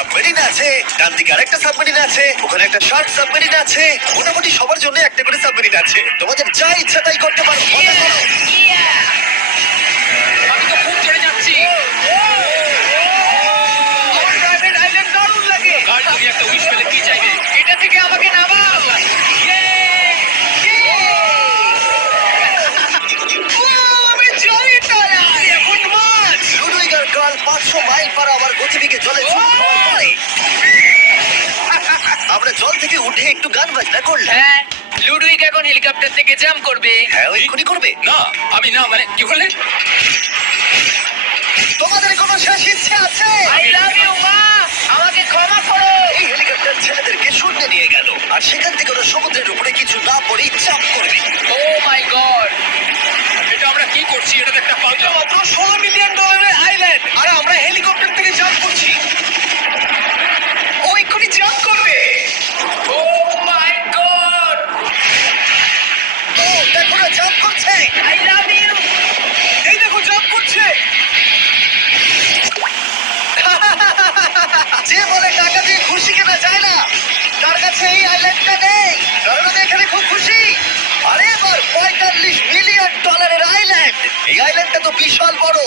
Submarine আছে, ডান দিকে আরেকটা সাবমেরিন আছে, ওখানে একটা শার্ক সাবমেরিন আছে। মোটামুটি সবার জন্য একটা করে সাবমেরিন আছে। তোমাদের যা ইচ্ছা তাই করতে পারো, মজা করো। আমি তো খুব চড়ে যাচ্ছি। আমার প্রাইভেট আইল্যান্ড দারুণ লাগে। কাল তুমি একটা উইশ পেলে কি চাইবে? এটা থেকে আমাকে নামাও। আমি জলে তলায়। এখন মাছ। লুডুইগার কার্ল 500 মাইল পার আওয়ার গতিবেগে জলে ঝুঁক খাওয়ার পরে আমরা জল থেকে উঠে একটু গান বাজনা করলাম। হ্যাঁ, লুডুইক এখন হেলিকপ্টার থেকে জাম্প করবে। হ্যাঁ, ও এক্ষুনি করবে। না, আমি না, মানে কি বললে? তোমাদের কোনো শেষ ইচ্ছে আছে? আই লাভ ইউ মা। আমাকে ক্ষমা করো। এই হেলিকপ্টার ছেলেদেরকে শূন্যে নিয়ে গেল, আর সেখান থেকে ওরা সমুদ্রের উপরে কিছু না পড়েই চাপ করবে। ও মাই গড। এটা আমরা কি করছি? এটা তো একটা পাগলা। মাত্র $16 মিলিয়ন আইল্যান্ড, আর আমরা হেলিকপ্টার থেকে জাম্প করছি। ও এক্ষুনি জাম্প করবে। ও মাই গড। ও দেখো না, জাম্প করছে। I love you. এই দেখো জাম্প করছে। যে বলে টাকা দিয়ে খুশি কেনা যায় না, তার কাছে এই আইল্যান্ডটা নেই, কারণ আমি এখানে খুব খুশি। আরে এবার $45 মিলিয়ন আইল্যান্ড। এই আইল্যান্ডটা তো বিশাল বড়।